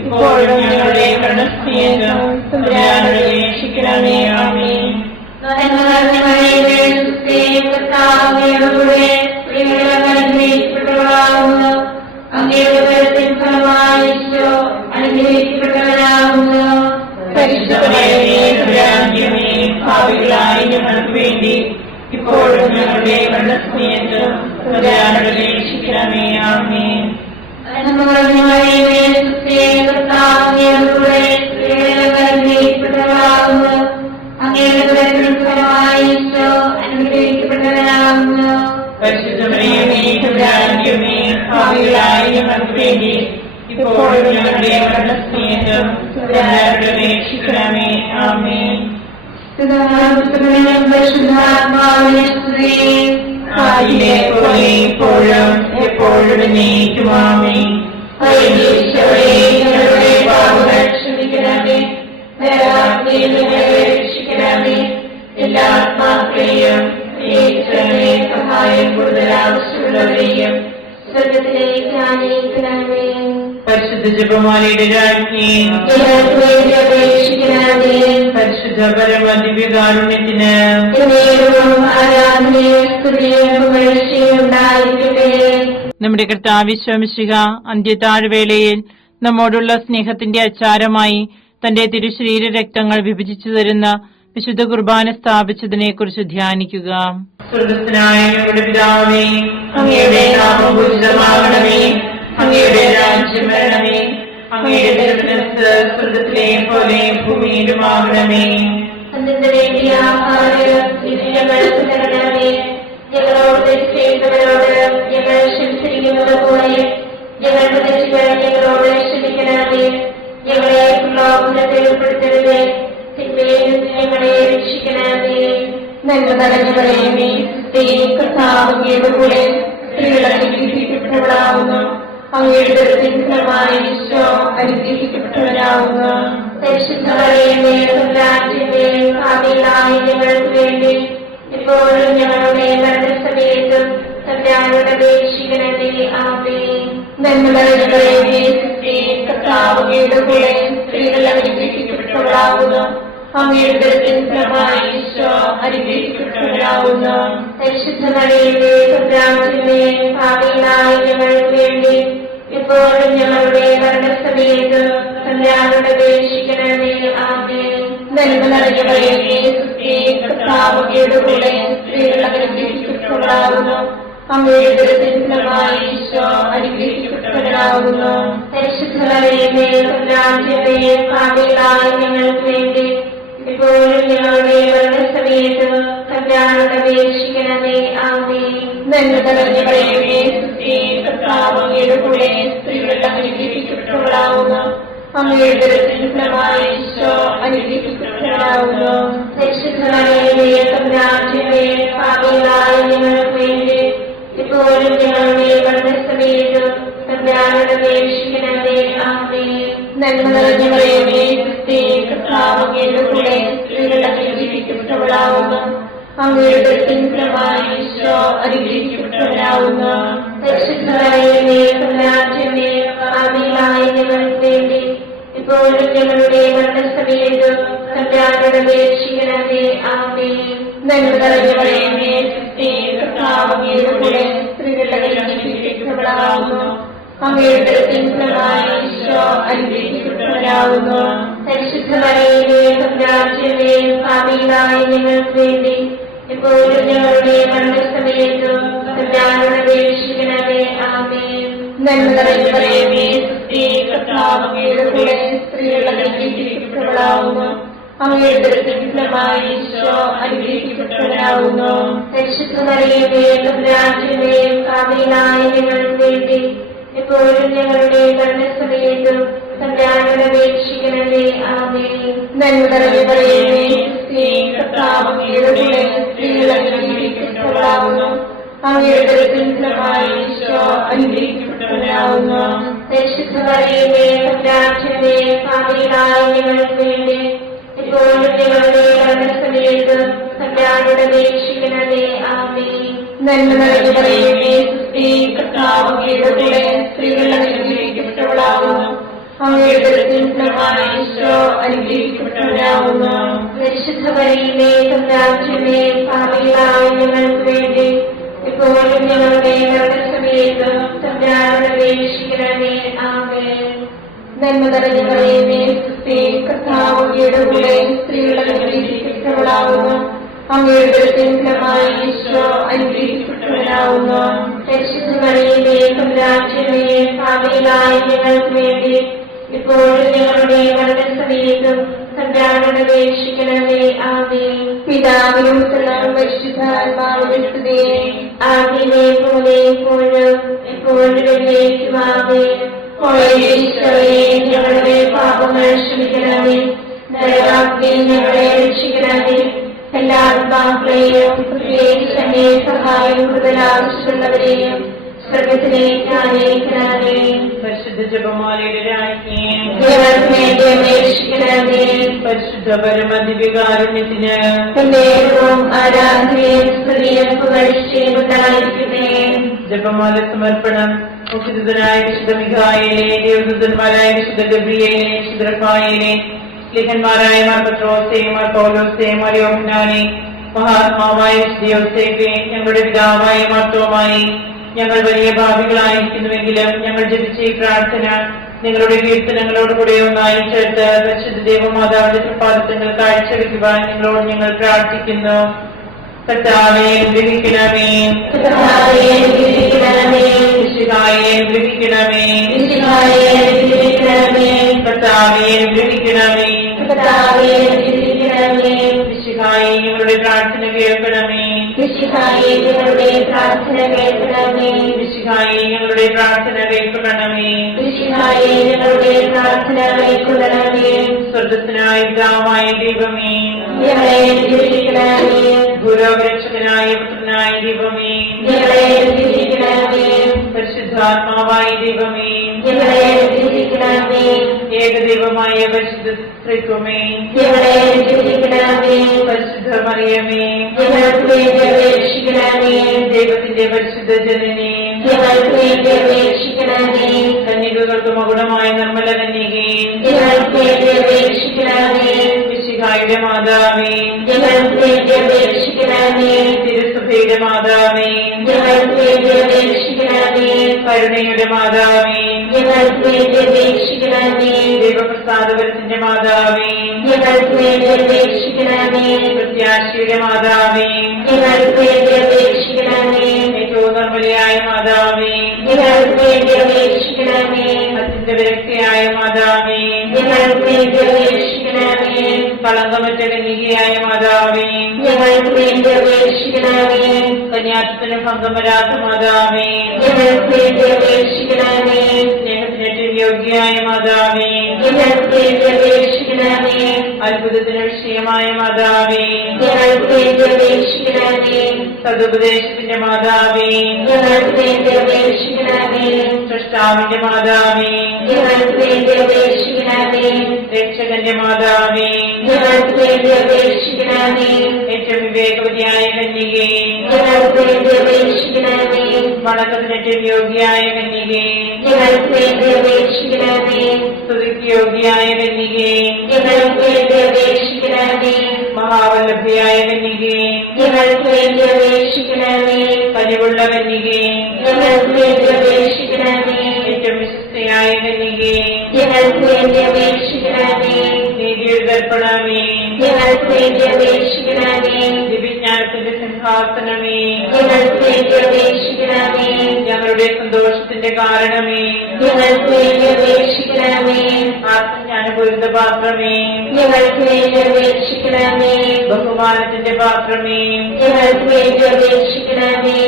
ഇപ്പോഴും ഞങ്ങളുടെ മരണസമയത്തും തമ്പുരാനോട് അപേക്ഷിക്കണമേ. ആമേൻ. ഭാവികളായ ഞങ്ങൾക്ക് വേണ്ടി ഇപ്പോഴും ഞങ്ങളുടെ മരണസമയത്തും തമ്പുരാനോട് അപേക്ഷിക്കണമേ. ആമേൻ. ഭാവികളായ ഞങ്ങൾക്ക് വേണ്ടി ഇപ്പോഴും ഞങ്ങളുടെ മരണസമയത്തും തമ്പുരാനോട് അപേക്ഷിക്കണമേ. ആമേൻ. ആദിയിലെ പോലെ ഇപ്പോഴും എപ്പോഴും എന്നേക്കും. ആമേൻ. ഞങ്ങളുടെ പാപങ്ങൾ ക്ഷമിക്കണമേ. രക്ഷിക്കണമേ. എല്ലാ ആത്മാക്കളെയും സഹായം കൂടുതൽ ആവശ്യമുള്ളവരെയും സ്വർഗത്തിലേക്ക് ആനയിക്കണമേ. പരിശുദ്ധ ജപമാലയുടെ രാജ്ഞി അപേക്ഷിക്കണമേ. പരിശുദ്ധ പരമദിവ്യകാരുണ്യത്തിന് നമ്മുടെ കർത്താവ് മിശിഹ അന്ത്യതാഴ്വേളയിൽ നമ്മോടുള്ള സ്നേഹത്തിന്റെ അച്ചാരമായി തന്റെ തിരുശരീര രക്തങ്ങൾ വിഭജിച്ചു തരുന്ന വിശുദ്ധ കുർബാന സ്ഥാപിച്ചതിനെ കുറിച്ച് ധ്യാനിക്കുക. സ്വർഗ്ഗസ്ഥനായ ഞങ്ങളുടെ പിതാവേ, അങ്ങയുടെ നാമം പൂജിതമാകണമേ. അങ്ങയുടെ രാജ്യം വരണമേ. അങ്ങയുടെ തിരുമനസ്സ് സ്വർഗ്ഗത്തിലെ പോലെ ഭൂമിയിലുമാകണമേ. ഞങ്ങളോട് തെറ്റുന്നവരോട് ഞങ്ങൾ ക്ഷമിച്ചിരിക്കുന്നത് പോലെ ഞങ്ങളുടെ തെറ്റുകൾ ഞങ്ങളോട് ക്ഷമിക്കണമേ. ഞങ്ങളെ പ്രലോഭനത്തിൽ ഉൾപ്പെടുത്തരുത്, തിന്മയിൽ ഞങ്ങളെ രക്ഷിക്കണമേ. നന്മ നിറഞ്ഞവളേ, കർത്താവിന്റെ കൂടെ സ്ത്രീകളാവുന്നു. അങ്ങയുടെ ഫലമായി ഈശോ അനുഗ്രഹിക്കപ്പെട്ടവരാവുന്നു. പരിശുദ്ധമറിയമേ, തമ്പുരാന്റെ ഭാവികളായ ഞങ്ങൾക്ക് വേണ്ടി ഇപ്പോഴും ഞങ്ങളുടെ മരണസമയത്തും തമ്പുരാനോട് അപേക്ഷിക്കണമേ. ആമേൻ. നന്മ നിറഞ്ഞവളേ, കർത്താവിന്റെ കൂടെ സ്ത്രീകൾ അനുഗ്രഹിക്കപ്പെട്ടവരാവുന്നു. അങ്ങയുടെ ഫലമായി ഈശോ അനുഗ്രഹിക്കപ്പെട്ടവരാവുന്നു. പരിശുദ്ധമറിയമേ, തമ്പുരാന്റെ ഭാവികളായ ഞങ്ങൾക്ക് വേണ്ടി ഇപ്പോഴും ഞങ്ങളുടെ മരണസമയത്തും തമ്പുരാനോട് അപേക്ഷിക്കണമേ. ആമേൻ. നന്മ നിറഞ്ഞവളേ, കർത്താവിന്റെ കൂടെ സ്ത്രീകൾ അനുഗ്രഹിക്കപ്പെട്ടവരാവുന്നു. അങ്ങയുടെ ഫലമായി ഈശോ അനുഗ്രഹിക്കപ്പെട്ടവരാവുന്നു. പരിശുദ്ധമറിയമേ, തമ്പുരാന്റെ ഭാവികളായ ഞങ്ങൾക്ക് വേണ്ടി ഇപ്പോഴും ഞങ്ങളുടെ മരണസമയത്തും തമ്പുരാനോട് അപേക്ഷിക്കണമേ. ആമേൻ. നന്മ നിറഞ്ഞവളേ, കർത്താവിന്റെ കൂടെ സ്ത്രീകൾ അനുഗ്രഹിക്കപ്പെട്ടവരാവുന്നു. അങ്ങയുടെ ഫലമായി ഈശോ അനുഗ്രഹിക്കപ്പെട്ടവരാവുന്നു. പരിശുദ്ധമറിയമേ, തമ്പുരാന്റെ ഭാവികളായ ഞങ്ങൾക്ക് വേണ്ടി ഇപ്പോഴും ഞങ്ങളുടെ മരണസമയത്തും തമ്പുരാനോട് അപേക്ഷിക്കണമേ. ആമേൻ. നന്മ നിറഞ്ഞ മറിയമേ, ക്രിസ്തേ, കർത്താവ് അങ്ങയുടെ കൂടെ സ്ത്രീകൾ അനുഗ്രഹിക്കപ്പെട്ടവളാവുന്നു. അങ്ങയുടെ ഉദരത്തിൻ ഫലമായി ഈശോ അനുഗ്രഹിക്കപ്പെട്ടവനാവുന്നു. പരിശുദ്ധ മറിയമേ, തമ്പുരാന്റമ്മേ, പാപികളായ ഞങ്ങൾക്ക് വേണ്ടി ഇപ്പോഴും ഞങ്ങളുടെ മരണസമയത്തും തമ്പുരാനോട് അപേക്ഷിക്കണമേ. ആമേൻ. നന്മ നിറഞ്ഞ മറിയമേ, ക്രിസ്തേ, കർത്താവ് അങ്ങയുടെ കൂടെ സ്ത്രീകൾ അനുഗ്രഹിക്കപ്പെട്ടവളാവുന്നു. അങ്ങയുടെ ഉദരത്തിൻ ഫലമായി ഈശോ അനുഗ്രഹിക്കപ്പെട്ടവനാവുന്നു. പരിശുദ്ധ മറിയമേ, തമ്പുരാന്റമ്മേ, പാപികളായ ഞങ്ങൾക്ക് വേണ്ടി ഇപ്പോഴും ഞങ്ങളുടെ മരണസമയത്തും തമ്പുരാനോട് അപേക്ഷിക്കണമേ. ആമേൻ. നന്മ നിറഞ്ഞ മറിയമേ, ക്രിസ്തേ, കർത്താവ് അങ്ങയുടെ കൂടെ സ്ത്രീകൾ അനുഗ്രഹിക്കപ്പെട്ടവളാവുന്നു. അങ്ങയുടെ ഉദരത്തിൻ ഫലമായി ഈശോ അനുഗ്രഹിക്കപ്പെട്ടവനാവുന്നു. പരിശുദ്ധ മറിയമേ, തമ്പുരാന്റമ്മേ, പാപികളായ ഞങ്ങൾക്ക് വേണ്ടി ഇപ്പോഴും ഞങ്ങളുടെ മരണസമയത്തും തമ്പുരാനോട് അപേക്ഷിക്കണമേ. ആമേൻ. നന്മ നിറഞ്ഞ മറിയമേ, ക്രിസ്തേ, കർത്താവ് അങ്ങയുടെ കൂടെ സ്ത്രീകൾ അനുഗ്രഹിക്കപ്പെട്ടവളാവുന്നു. അങ്ങയുടെ ഉദരത്തിൻ ഫലമായി ഈശോ അനുഗ്രഹിക്കപ്പെട്ടവനാവുന്നു. പരിശുദ്ധ മറിയമേ, തമ്പുരാന്റമ്മേ, പാപികളായ ഞങ്ങൾക്ക് വേണ്ടി ഇപ്പോഴും ഞങ്ങളുടെ മരണസമയത്തും തമ്പുരാനോട് അപേക്ഷിക്കണമേ. ആമേൻ. നന്മ നിറഞ്ഞ മറിയമേ, ക്രിസ്തേ, കർത്താവ് അങ്ങയുടെ കൂടെ സ്ത്രീകൾ അനുഗ്രഹിക്കപ്പെട്ടവളാവുന്നു. അങ്ങയുടെ ഉദരത്തിൻ ഫലമായി ഈശോ അനുഗ്രഹിക്കപ്പെട്ടവനാവുന്നു. പരിശുദ്ധ മറിയമേ, തമ്പുരാന്റമ്മേ, പാപികളായ ഞങ്ങൾക്ക് വേണ്ടി ഇപ്പോഴും ഞങ്ങളുടെ മരണസമയത്തും തമ്പുരാനോട് അപേക്ഷിക്കണമേ. ആമേൻ. നന്മ നിറഞ്ഞ മറിയമേ, ക്രിസ്തേ, കർത്താവ് അങ്ങയുടെ കൂടെ സ്ത്രീകൾ അനുഗ്രഹിക്കപ്പെട്ടവളാവുന്നു. അങ്ങയുടെ ഉദരത്തിൻ ഫലമായി ഈശോ അനുഗ്രഹിക്കപ്പെട്ടവനാവുന്നു. പരിശുദ്ധ മറിയമേ, തമ്പുരാന്റമ്മേ, പാപികളായ ഞങ്ങൾക്ക് വേണ്ടി ഇപ്പോഴും ഞങ്ങളുടെ മരണസമയത്തും തമ്പുരാനോട് അപേക്ഷിക്കണമേ. ആമേൻ. പിതാവിനും പുത്രനും പരിശുദ്ധാത്മാവിനും സ്തുതി. ആദിയിലെ പോലെ ഇപ്പോഴും എപ്പോഴും എന്നേക്കും. ആമേൻ. ഈശോയെ, ഞങ്ങളുടെ പാപങ്ങൾ ക്ഷമിക്കണമേ. നരകാഗ്നിയിൽ ഞങ്ങളെ രക്ഷിക്കണമേ. എല്ലാ ആത്മാക്കളെയും പ്രത്യേകിച്ച് അങ്ങേ സഹായം കൂടുതൽ ആവശ്യമുള്ളവരെയും സ്വർഗ്ഗത്തിലേക്ക് അനയിക്കണമേ. പരിശുദ്ധ ജപമാലയുടെ രാജ്ഞി, ഞങ്ങൾക്ക് വേണ്ടി അപേക്ഷിക്കണമേ. പരിശുദ്ധ പരമദിവ്യകാരുണ്യത്തിന് എന്നേരവും ആരാധനയും സ്തുതിയും പുകഴ്ചയും ഉണ്ടായിരിക്കട്ടെ. ജപമാല സമർപ്പണം. മുഖ്യദൂതനായ വിശുദ്ധ മിഖായേലേ, ദേവദൂതന്മാരായ വിശുദ്ധ ഗബ്രിയേലേ, വിശുദ്ധ റഫായേലേ, ലേഖന്മാരായ മാർ പത്രോസേ, മാർ പൗലോസേ, മാർ യോഹന്നാനേ, മഹാത്മാവായ വിശുദ്ധ യോസേഫേ, ഞങ്ങളുടെ പിതാവായ മാർത്തോമായി, ഞങ്ങൾ വലിയ ഭാവികളായിരിക്കുന്നുവെങ്കിലും ഞങ്ങൾ ജപിച്ച ഈ പ്രാർത്ഥന നിങ്ങളുടെ കീർത്തനങ്ങളോട് കൂടെ ഒന്നായി ചേർത്ത് പരിശുദ്ധ ദേവമാതാവിന്റെ പ്രഭാതങ്ങൾ കാഴ്ചവെക്കുവാൻ നിങ്ങളോട് ഞങ്ങൾ പ്രാർത്ഥിക്കുന്നു. കർത്താവേ, അനുഗ്രഹിക്കണമേ. കർത്താവേ, അനുഗ്രഹിക്കണമേ. മിശിഹായെ, അനുഗ്രഹിക്കണമേ. മിശിഹായെ, അനുഗ്രഹിക്കണമേ. കർത്താവേ, അനുഗ്രഹിക്കണമേ. കർത്താവേ, അനുഗ്രഹിക്കണമേ. മിശിഹായെ, ഞങ്ങളുടെ പ്രാർത്ഥന കേൾക്കണമേ. മിശിഹായെ, ഞങ്ങളുടെ പ്രാർത്ഥന കേൾക്കണമേ. മിശിഹായെ, ഞങ്ങളുടെ പ്രാർത്ഥന കേൾക്കണമേ. മിശിഹായെ, ഞങ്ങളുടെ പ്രാർത്ഥന കേൾക്കണമേ. സ്വർഗ്ഗസ്ഥനായ പിതാവായ ദൈവമേ, ഞങ്ങളെ അനുഗ്രഹിക്കണമേ. ഭൂലോകരക്ഷകനായ പുത്രനായ ദൈവമേ, ഞങ്ങളെ അനുഗ്രഹിക്കണമേ. പരിശുദ്ധാത്മാവായ ദൈവമേ, ഞങ്ങളെ അനുഗ്രഹിക്കണമേ. ഏകദൈവമായ പരിശുദ്ധ ത്രിത്വമേ, ഞങ്ങളെ അനുഗ്രഹിക്കണമേ. പരിശുദ്ധ മറിയമേ, ഞങ്ങൾക്ക് വേണ്ടി അപേക്ഷിക്കണമേ. ദൈവത്തിന്റെ പരിശുദ്ധ ജനനേ, ഞങ്ങൾക്ക് വേണ്ടി അപേക്ഷിക്കണമേ. കന്യകകൾക്ക് മകുടമായ നിർമ്മല കന്യകേ, ഞങ്ങൾക്ക് വേണ്ടി അപേക്ഷിക്കണമേ. മിശിഹായുടെ മാതാവേ, ഞങ്ങൾക്ക് വേണ്ടി അപേക്ഷിക്കണമേ. തിരുസഭയുടെ മാതാവേ, ഞങ്ങൾക്ക് വേണ്ടി അപേക്ഷിക്കണമേ. കരുണയുടെ മാതാവേ, ഞങ്ങൾക്ക് വേണ്ടി അപേക്ഷിക്കണമേ. ദൈവപ്രസാദപരത്തിന്റെ മാതാവേ, ഞങ്ങൾക്ക് വേണ്ടി അപേക്ഷിക്കണമേ. പ്രത്യാശയുടെ മാതാവേ, ഞങ്ങൾക്ക് വേണ്ടി അപേക്ഷിക്കണമേ. ഏറ്റവും നിർമ്മലയായ മാതാവേ, ഞങ്ങൾക്ക് വേണ്ടി അപേക്ഷിക്കണമേ. അത്യന്ത വിരക്തിയായ മാതാവേ, ഞങ്ങൾക്ക് വേണ്ടി അപേക്ഷിക്കണമേ. കളങ്കമറ്റ കന്യകയായ മാതാവേ, ഞങ്ങൾക്ക് വേണ്ടി അപേക്ഷിക്കണമേ. കന്യാത്വത്തിന് ഭംഗം വരാത്ത മാതാവേ, ഞങ്ങൾക്ക് വേണ്ടി അപേക്ഷിക്കണമേ. സ്നേഹത്തിന് ഏറ്റവും യോഗ്യയായ മാതാവേ, ഞങ്ങൾക്ക് വേണ്ടി അപേക്ഷിക്കണമേ. അത്ഭുതത്തിന് വിഷയമായ മാതാവേ, ഞങ്ങൾക്ക് വേണ്ടി അപേക്ഷിക്കണമേ. സതുപദേശത്തിന്റെ മാതാവേ, ഞങ്ങൾക്ക് വേണ്ടി അപേക്ഷിക്കണമേ. സൃഷ്ടാവിന്റെ മാതാവേ, ഞങ്ങൾക്ക് വേണ്ടി അപേക്ഷിക്കണമേ. രക്ഷകന്റെ മാതാവേ, ഞങ്ങൾക്ക് വേണ്ടി അപേക്ഷിക്കണമേ. ഏറ്റവും വിവേകവതിയായ കന്യകേ, ഞങ്ങൾക്ക് വേണ്ടി അപേക്ഷിക്കണമേ. വണക്കത്തിനേറ്റവും യോഗ്യയായ കന്യകേ, ഞങ്ങൾക്ക് വേണ്ടി അപേക്ഷിക്കണമേ. സ്തുതിക്ക് യോഗ്യയായ കന്യകേ, ഞങ്ങൾക്ക് വേണ്ടി അപേക്ഷിക്കണമേ. മഹാവല്ലഭയായ കന്യകേ, ഞങ്ങൾക്ക് വേണ്ടി അപേക്ഷിക്കണമേ. കനിവുള്ള കന്യകേ, ഞങ്ങൾക്ക് വേണ്ടി അപേക്ഷിക്കണമേ. ഏറ്റവും വിശ്വസ്തയായ കന്യകേ, ഞങ്ങൾക്ക് വേണ്ടി അപേക്ഷിക്കണമേ. നീതിയുടെ ദർപ്പണമേ, ഞങ്ങൾക്ക് വേണ്ടി അപേക്ഷിക്കണമേ. ദിവ്യജ്ഞാനത്തിന്റെ സിംഹാസനമേ, ഞങ്ങൾക്ക് വേണ്ടി അപേക്ഷിക്കണമേ. ഞങ്ങളുടെ സന്തോഷത്തിന്റെ കാരണമേ, ഞങ്ങൾക്ക് വേണ്ടി അപേക്ഷിക്കണമേ. ആത്മജ്ഞാനപൂരിത പാത്രമേ, ഞങ്ങൾക്ക് വേണ്ടി അപേക്ഷിക്കണമേ. ബഹുമാനത്തിന്റെ പാത്രമേ, ഞങ്ങൾക്ക് വേണ്ടി അപേക്ഷിക്കണമേ.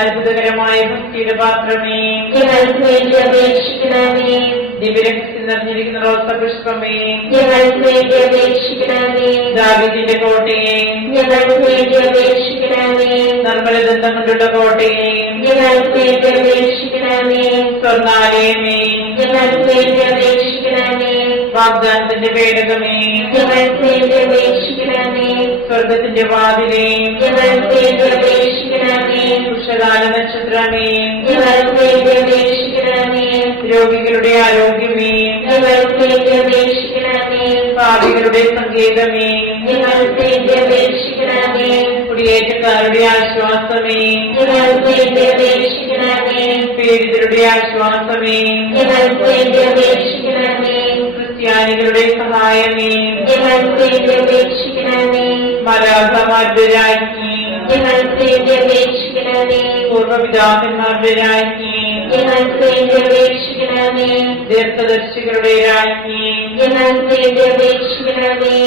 അത്ഭുതകരമായ ഭക്തിയുടെ പാത്രമേ, ഞങ്ങൾക്ക് വേണ്ടി അപേക്ഷിക്കണമേ. ദിവ്യരഹസ്യം നിറഞ്ഞിരിക്കുന്ന റോസപുഷ്പമേ, ഞങ്ങൾക്ക് വേണ്ടി അപേക്ഷിക്കണമേ. ദാവീദിന്റെ കോട്ടയെ, ഞങ്ങൾക്ക് വേണ്ടി അപേക്ഷിക്കണമേ. നിർമ്മലദന്തം കൊണ്ടുള്ള കോട്ടയെ, ഞങ്ങൾക്ക് വേണ്ടി അപേക്ഷിക്കണമേ. സ്വർണ്ണാലയമേ, ഞങ്ങൾക്ക് വേണ്ടി അപേക്ഷിക്കണമേ. വാഗ്ദാനത്തിന്റെ പേടകമേ, ഞങ്ങൾക്ക് വേണ്ടി അപേക്ഷിക്കണമേ. സ്വർഗത്തിന്റെ വാതിലേ, ഞങ്ങൾക്ക് വേണ്ടി അപേക്ഷിക്കണമേ. ഉഷകാല നക്ഷത്രമേ, ഞങ്ങൾക്ക് വേണ്ടി അപേക്ഷിക്കണമേ. രോഗികളുടെ ആരോഗ്യമേ, ഞങ്ങൾക്ക് വേണ്ടി അപേക്ഷിക്കണമേ. പാപികളുടെ സങ്കേതമേ, ഞങ്ങൾക്ക് വേണ്ടി അപേക്ഷിക്കണമേ. കുടിയേറ്റക്കാരുടെ ആശ്വാസമേ, ഞങ്ങൾക്ക് വേണ്ടി അപേക്ഷിക്കണമേ. പീഡിതരുടെ ആശ്വാസമേ, ഞങ്ങൾക്ക് വേണ്ടി അപേക്ഷിക്കണമേ. ക്രിസ്ത്യാനികളുടെ സഹായമേ, ഞങ്ങൾക്ക് വേണ്ടി അപേക്ഷിക്കണമേ. മലാഖമാരുടെ രാജ്ഞി, ഞങ്ങൾക്ക് വേണ്ടി അപേക്ഷിക്കണമേ. പൂർവ്വപിതാക്കന്മാരുടെ രാജ്ഞി, ഞങ്ങൾക്ക് വേണ്ടി അപേക്ഷിക്കണമേ. ദീർഘദർശികളുടെ രാജ്ഞി, ഞങ്ങൾക്ക് വേണ്ടി അപേക്ഷിക്കണമേ.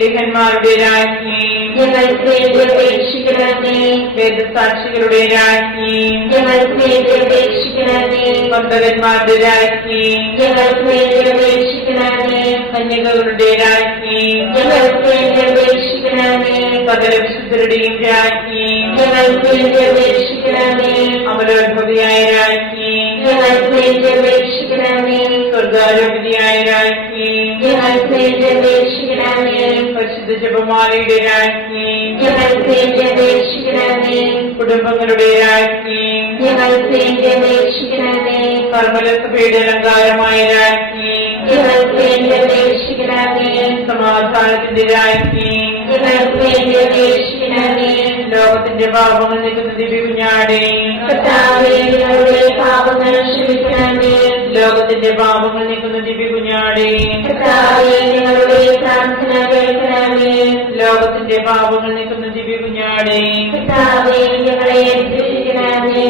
ലിഖന്മാരുടെ രാജ്ഞി, ഞങ്ങൾക്ക് വേണ്ടി അപേക്ഷിക്കണമേ. വേദസാക്ഷികളുടെ രാജ്ഞി, ഞങ്ങൾക്ക് വേണ്ടി അപേക്ഷിക്കണമേ. ഭക്തന്മാരുടെ രാജ്ഞി, ഞങ്ങൾക്ക് വേണ്ടി അപേക്ഷിക്കണമേ. കന്യകകളുടെ രാജ്ഞി, ഞങ്ങൾക്ക് വേണ്ടി അപേക്ഷിക്കണമേ. സകല വിശുദ്ധരുടെയും രാജ്ഞി, ഞങ്ങൾക്ക് വേണ്ടി അപേക്ഷിക്കണമേ. അമലോത്ഭവിയായ രാജ്ഞി, ഞങ്ങൾക്ക് വേണ്ടി അപേക്ഷിക്കണമേ. സ്വർഗാരോപതിയായ രാജ്ഞി, ഞങ്ങൾക്ക് വേണ്ടി അപേക്ഷിക്കണമേ. പരിശുദ്ധ ജപമാലയുടെ രാജ്ഞി, ഞങ്ങൾക്ക് വേണ്ടി അപേക്ഷിക്കണമേ. കുടുംബങ്ങളുടെ രാജ്ഞി, ഞങ്ങൾക്ക് വേണ്ടി അപേക്ഷിക്കണമേ. കർമ്മലസഭയുടെ അലങ്കാരമായ രാജ്ഞി, ഞങ്ങൾക്ക് വേണ്ടി അപേക്ഷിക്കണമേ. സമാധാനത്തിന്റെ രാജ്ഞി, ഞങ്ങൾക്ക് വേണ്ടി അപേക്ഷിക്കണമേ. ലോകത്തിന്റെ പാപങ്ങൾ നീക്കുന്ന ദിവ്യകുഞ്ഞാടേ, കർത്താവേ, ഞങ്ങളുടെ പാപങ്ങൾ ക്ഷമിക്കണമേ. ലോകത്തിന്റെ പാപങ്ങൾ നീക്കുന്ന ദിവ്യകുഞ്ഞാടേ, കർത്താവേ, ഞങ്ങളുടെ പ്രാർത്ഥന കേൾക്കണമേ. ലോകത്തിന്റെ പാപങ്ങൾ നീക്കുന്ന ദിവ്യകുഞ്ഞാടേ, കർത്താവേ, ഞങ്ങളെ രക്ഷിക്കണമേ.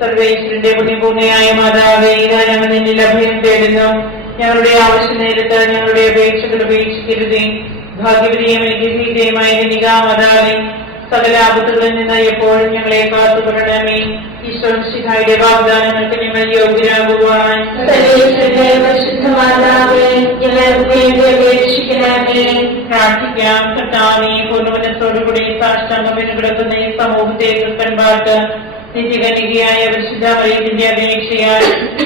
സർവേശ്വരന്റെ പുണ്യപൂർണ്ണയായ മാതാവേ, ഇതാ ഞങ്ങൾ നിന്നിൽ അഭയം തേടുന്നു. ഞങ്ങളുടെ ആവശ്യ നേരത്ത് ഞങ്ങളുടെ അപേക്ഷകൾ ഉപേക്ഷിക്കരുതേ. ഭാഗ്യവതിയും അനുഗ്രഹീതയുമായ കന്യകാമാതാവേ, സകല ആപത്തുകളിൽ നിന്ന് എപ്പോഴും ഞങ്ങളെ കാത്തുകൊള്ളണമേ. ഈശ്വരന്റെ വാഗ്ദാനങ്ങൾക്ക് ഞങ്ങൾ യോഗ്യരാകുവാൻ സർവേശ്വരന്റെ പരിശുദ്ധ മാതാവേ, ഞങ്ങൾക്ക് വേണ്ടി അപേക്ഷിക്കണമേ. പ്രാർത്ഥിക്കാം. കർത്താവേ, പൂർണ്ണമനത്തോടുകൂടി സാഷ്ടാംഗം കിടക്കുന്ന ഈ സമൂഹത്തെ ക്രിസ്തൻപാട്ട് നിത്യകന്യകയായ പരിശുദ്ധ മറിയത്തിന്റെ അപേക്ഷയാൽ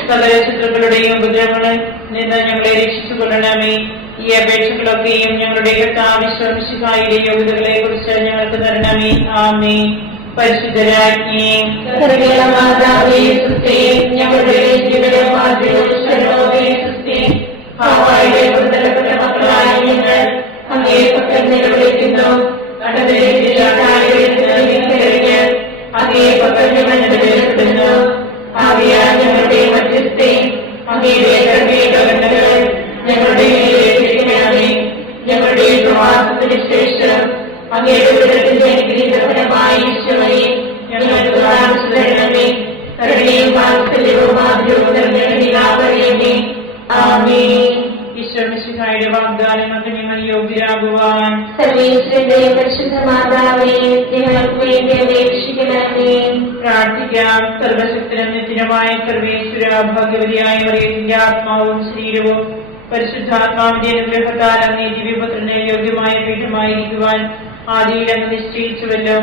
സകല ശത്രുക്കളുടെയും ഉപദ്രവങ്ങളിൽ നിന്ന് ഞങ്ങളെ രക്ഷിച്ചുകൊള്ളണമേ. ഈ അപേക്ഷകളൊക്കെയും ഞങ്ങളുടെ കർത്താവിശ്വസിഹായുടെ യോഗ്യതകളെ കുറിച്ച് ഞങ്ങൾക്ക് തരണമേ. ആമേൻ. പരിശുദ്ധരാജ്ഞി, മാതാവേ, സ്തുതി. ഞങ്ങളുടെ ഹവ്വായുടെ പുത്രപ്പെട്ട മക്കളായ ഞങ്ങൾ അങ്ങേ പക്കൽ നിലവിളിക്കുന്നു. അങ്ങേ പക്കൽ ഞങ്ങൾ നിലവിളിക്കുന്നു. ആവിയാൽ ഞങ്ങളുടെ മധ്യസ്ഥെ അങ്ങയുടെ കരുണകൾ ഞങ്ങളുടെ മേലേൽപ്പിക്കണമേ. ഞങ്ങളുടെ പ്രവാസത്തിന് ശേഷം അങ്ങയുടെ ഉദരത്തിന്റെ അനുഗ്രഹീതഫലമായ ഈശോയെ ഞങ്ങൾക്ക് കാണിച്ചു തരണമേ. കരുണയും വാത്സല്യവും ആദ്യവും നിറഞ്ഞ ആമേൻ. ഈശ്വരന്റെ വാഗ്ദാനങ്ങൾക്ക് ഞങ്ങൾ യോഗ്യരാകുവാൻ സർവേശ്വരന്റെ പരിശുദ്ധ മാതാവേ, ഞങ്ങൾക്ക് വേണ്ടി അപേക്ഷിക്കണമേ. പ്രാർത്ഥിക്കാം. സർവശക്തനും നിത്യനുമായ സർവേശ്വര, ഭാഗ്യവതിയായ മറിയത്തിന്റെ ആത്മാവും ശരീരവും പരിശുദ്ധാത്മാവിന്റെ അനുഗ്രഹത്താൽ അങ്ങേ ദിവ്യപുത്രനെ യോഗ്യമായ പീഠമായിരിക്കുവാൻ ആദിയിൽ അങ്ങ് നിശ്ചയിച്ചുവല്ലോ.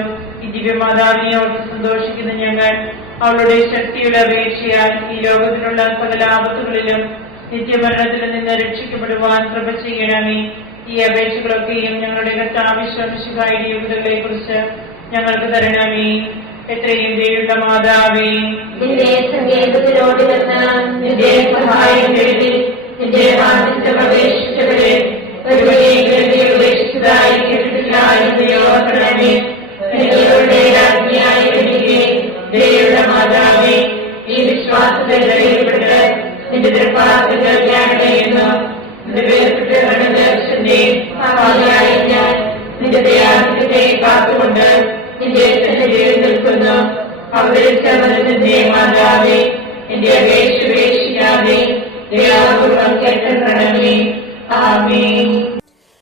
ദിവ്യമാതാവിനെ ഓർത്ത് സന്തോഷിക്കുന്ന ഞങ്ങൾ അവളുടെ ശക്തിയുടെ അപേക്ഷയാൽ ഈ ലോകത്തിലുള്ള സകല ആപത്തുകളിലും നിത്യമരണത്തിൽ നിന്ന് രക്ഷിക്കപ്പെടുവാൻ കൃപ ചെയ്യണമേ. ഈ അപേക്ഷകളൊക്കെയും ഞങ്ങളുടെ കർത്താവിശ്വാസികളുടെ യോഗ്യതകളെ കുറിച്ച് ഞങ്ങൾക്ക് തരണമേ. എത്രയും ദയുള്ള മാതാവേ, നിന്റെ സങ്കേതത്തിലോട് വന്ന് നിന്റെ സഹായം എഴുതി നിന്റെ വാദിത്വം അപേക്ഷിച്ചവരെ ഒരുവരെയും ഉപേക്ഷിച്ചതായി കേട്ടിട്ടില്ല എന്ന് ഓർക്കണമേ. നിങ്ങളുടെ രാജ്ഞിയായി വരികയും ദയുള്ള മാതാവേ, ഈ വിശ്വാസത്തിൽ ധൈര്യപ്പെട്ട് നിന്റെ ദൃപ്പാസങ്ങൾ ഞാനടയുന്നു. നിന്റെ വേർപെട്ട് സഹായിയായി ഞാൻ നിന്റെ ദയാദിത്യത്തെ കാത്തുകൊണ്ട് നിന്റെ സന്നിധിയിൽ നിൽക്കുന്നു. അവതരിച്ചവരുടെ മാതാവേ, എന്റെ അപേക്ഷ ഉപേക്ഷിക്കാതെ ദയാപൂർവം കേട്ടണമേ. ആമേൻ.